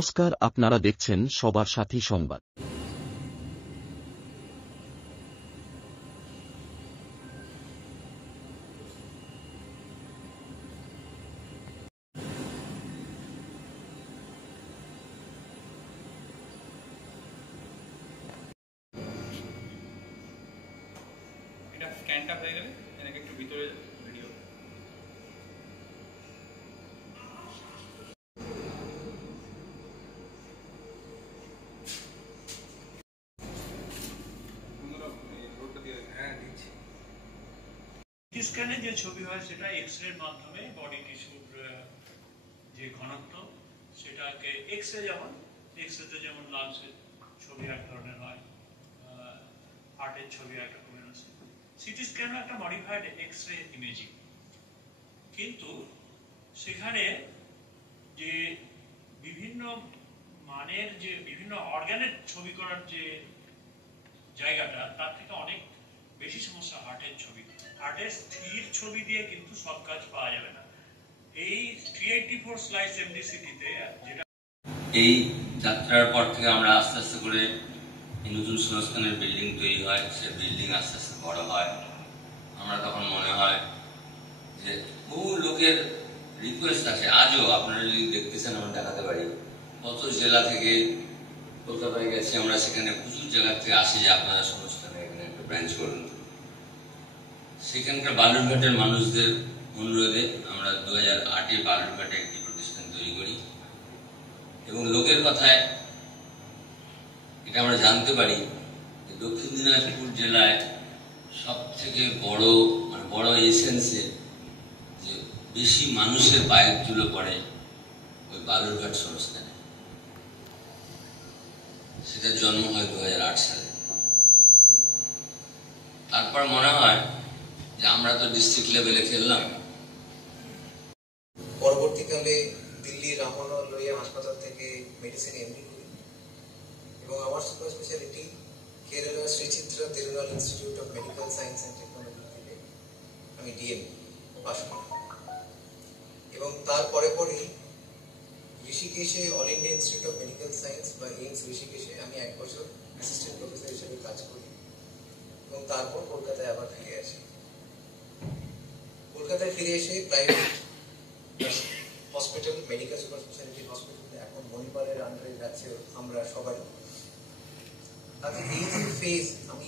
নমস্কার, আপনারা দেখছেন সবার সাথী সংবাদ। এটা স্ক্যানটা হয়ে গেলে এটাকে একটু ভিতরে ভিডিও সিটি স্ক্যানে যে ছবি হয় সেটা এক্স-রের মাধ্যমে বডি টিস্যুর যে ঘনত্ব সেটাকে এক্স-রে যেমন লাংসের ছবি এক ধরনের হয়, হার্টের ছবি একটা রকমের আছে। সিটি স্ক্যানও একটা মডিফাইড এক্স-রে ইমেজিং, কিন্তু সেখানে যে বিভিন্ন মানের যে বিভিন্ন অর্গানের ছবি করার যে জায়গাটা তার থেকে অনেক বেশি সমস্যা হার্টের ছবি। হার্টের স্থির ছবি দিয়ে কিন্তু সব কাজ পাওয়া যাবে না। এই 384 স্লাইস এমডিসিটিতে যেটা এই যাত্রার পর থেকে আমরা আস্তে আস্তে করে নতুন সংস্থানের বিল্ডিং তৈরি হয়, সে বিল্ডিং আস্তে আস্তে বড় হয়। আমরা তখন মনে হয় যে বহু লোকের রিকোয়েস্ট আছে, আজও আপনারা যদি দেখতেছেন আমরা দেখাতে পারি কত জেলা থেকে কলকাতায় গেছি আমরা, সেখানে প্রচুর জায়গা থেকে আসে যে আপনারা সংস্থানে এখানে একটা ব্রাঞ্চ করুন। সেখানকার বালুরঘাটের মানুষদের অনুরোধে আমরা 2008-এ বালুরঘাটে একটি প্রতিষ্ঠান তৈরি করি এবং লোকের কথায় এটা আমরা জানতে পারি যে দক্ষিণ দিনাজপুর জেলায় সব থেকে বড় এসেন্সে যে বেশি মানুষের পায়ের ধুলো পড়ে ওই বালুরঘাট সংস্থানে। সেটার জন্ম হয় 2008 সালে। তারপর মনে হয় যে আমরা তো ডিস্ট্রিক্ট লেভেলে খেললাম। পরবর্তীকালে দিল্লির রামমনোহর লোহিয়া হাসপাতাল থেকে মেডিসিন এমডি করি এবং আমার super speciality Kerala Shri Chitra Tirunal institute of medical science and technology থেকে আমি ডিএম পাশ করি এবং তারপরে ঋষিকেশে All India Institute of medical Science বা এইমস ঋষিকেশে আমি 1 বছর অ্যাসিস্ট্যান্ট প্রফেসর হিসেবে কাজ করি এবং তারপর কলকাতায় আবার ফিরে আসি। কলকাতায় ফিরে এসে private hospital medical super speciality হসপিটালে এখন মণিপালের আন্ডারে যাচ্ছে আমরা সবাই। আজকে এই যে ফেজ আমি